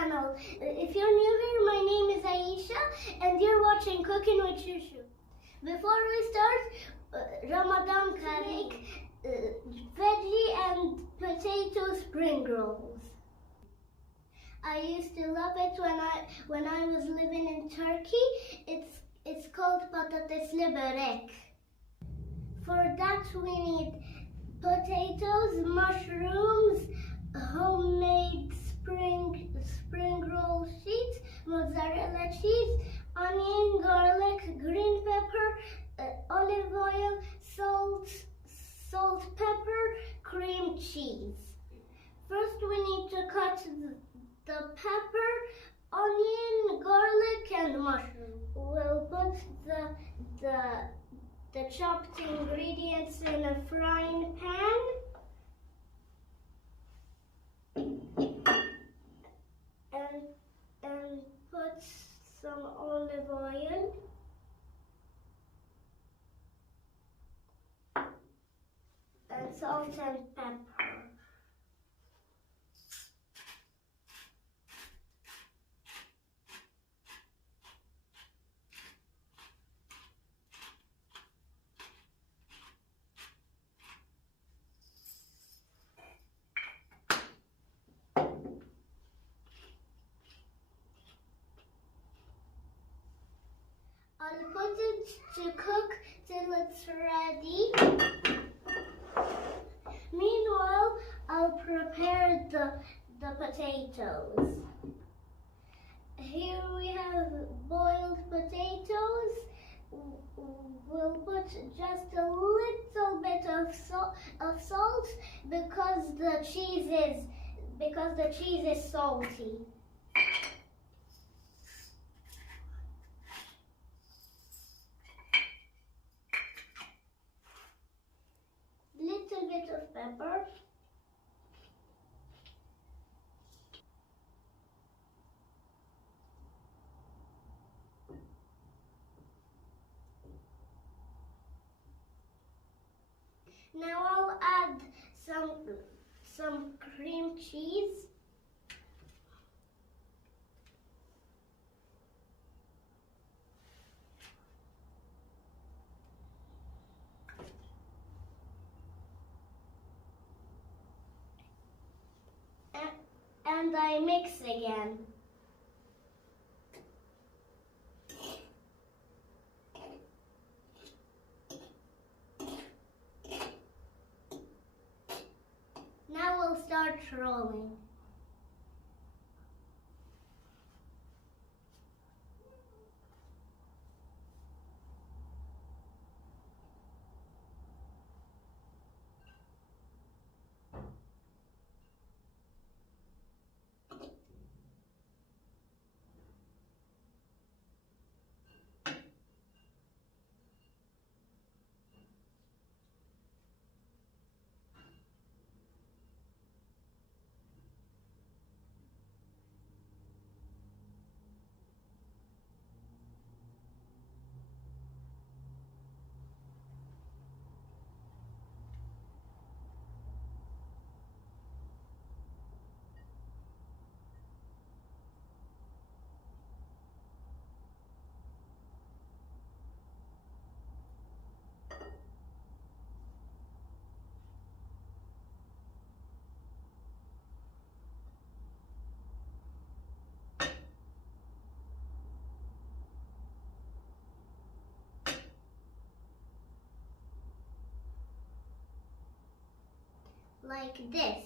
channel. If you're new here, my name is Aisha and you're watching Cooking with Shushu. Before we start, Ramadan can make veggie and potato spring rolls. I used to love it when I was living in Turkey. It's called patatesli börek. For that we need potatoes, mushrooms, homemade spring roll sheets, mozzarella cheese, onion, garlic, green pepper, olive oil, salt, pepper, cream cheese. First we need to cut the pepper, onion, garlic and mushroom. We'll put the chopped ingredients in a frying pan. And put some olive oil. And salt and pepper. I'll put it to cook till it's ready. Meanwhile, I'll prepare the potatoes. Here we have boiled potatoes. We'll put just a little bit of salt because the cheese is salty. Little bit of pepper. Now I'll add some cream cheese. And I mix again. Now we'll start rolling. Like this.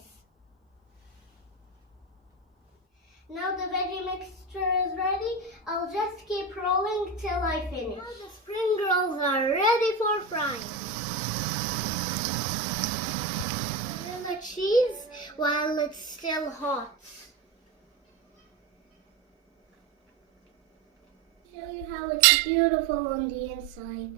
Now the veggie mixture is ready. I'll just keep rolling till I finish. Now the spring rolls are ready for frying. Mozzarella cheese while it's still hot. Show you how it's beautiful on the inside.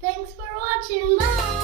Thanks for watching. Bye.